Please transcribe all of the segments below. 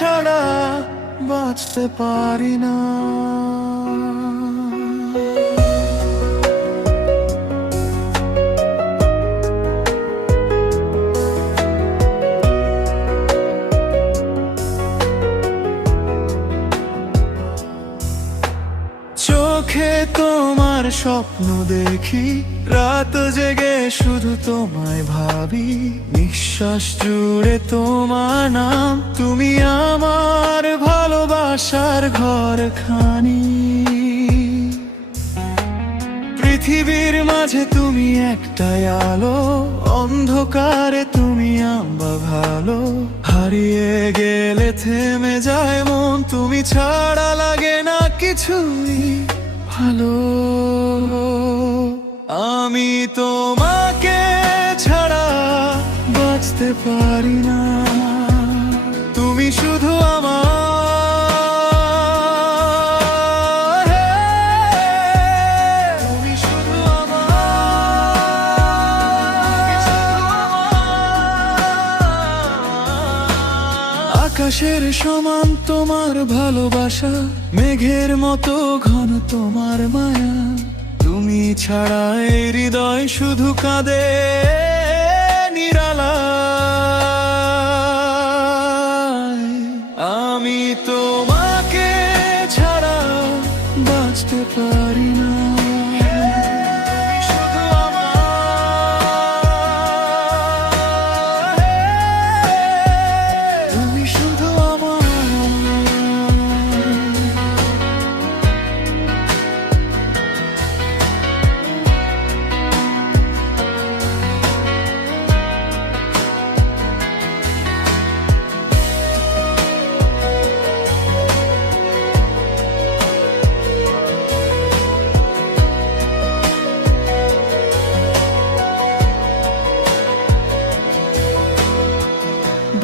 ছাড়া বাঁচতে পারি না। চোখে তোমার স্বপ্ন দেখি, রাত জেগে শুধু তোমায় ভাবি, নিঃশ্বাস জুড়ে তোমার নাম, তুমি আমার ভালোবাসার ঘরখানি। পৃথিবীর মাঝে তুমি একটাই আলো, অন্ধকারে তুমি আম্বা ভালো। হারিয়ে গেলে থেমে যায় মন, তুমি ছাড়া লাগে না কিছুই ভালো। আমি তোমাকে ছাড়া বাঁচতে পারি না, তুমি শুধু আমার। আকাশের সমান তোমার ভালোবাসা, মেঘের মতো ঘন তোমার মায়া, তুমি ছাড়া এই হৃদয় শুধু কাঁদে নিরালায়। আমি তোমাকে ছাড়া বাঁচতে পারি না।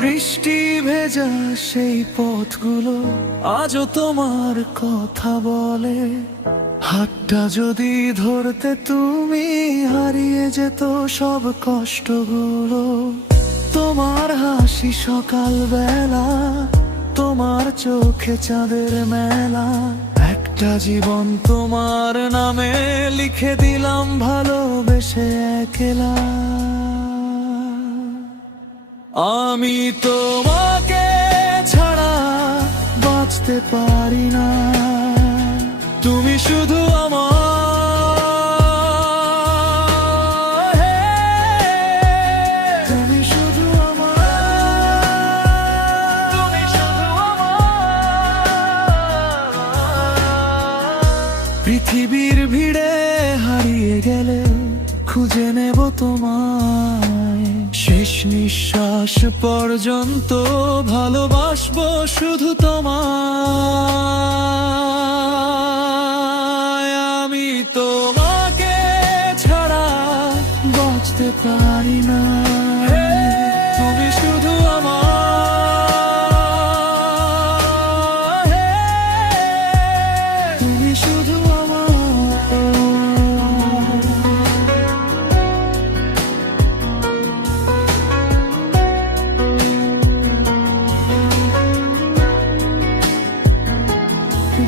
বৃষ্টি ভেজা সেই পথগুলো আজও তোমার কথা বলে, হাতটা যদি ধরতে তুমি হারিয়ে যেত সব কষ্টগুলো। তোমার হাসি সকাল বেলা, তোমার চোখে চাঁদের মেলা, একটা জীবন তোমার নামে লিখে দিলাম ভালোবেসে একলা। আমি তোমাকে ছাড়া বাঁচতে পারি না, তুমি শুধু আমার। তুমি শুধু আমার, তুমি শুধু আমার। পৃথিবীর ভিড়ে হারিয়ে গেলে খুঁজে নেব তোমায়, শেষ নিঃশ্বাস পর্যন্ত ভালোবাসবো শুধু তোমায়। আমি তোমাকে ছাড়া বাঁচতে পারি না, তুমি শুধু আমার, তুমি শুধু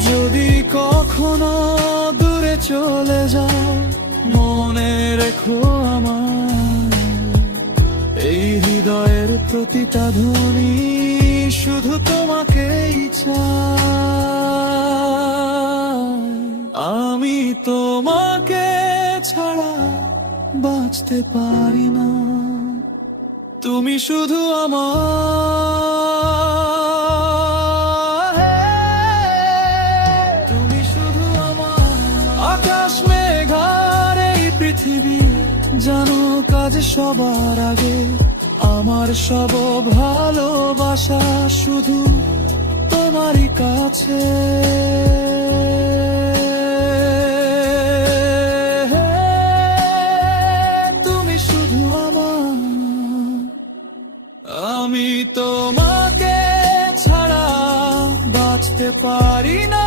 যদি কখনো দূরে চলে যাও, মনে রেখো আমার এই হৃদয়ের প্রতিটা ধ্বনি শুধু তোমাকেই চায়। আমি তোমাকে ছাড়া বাঁচতে পারি না, তুমি শুধু আমার। জানো কাজ সবার আগে, আমার সব ভালোবাসা শুধু তোমারই কাছে। তুমি শুধু আমার, আমি তোমাকে ছাড়া বাঁচতে পারি না।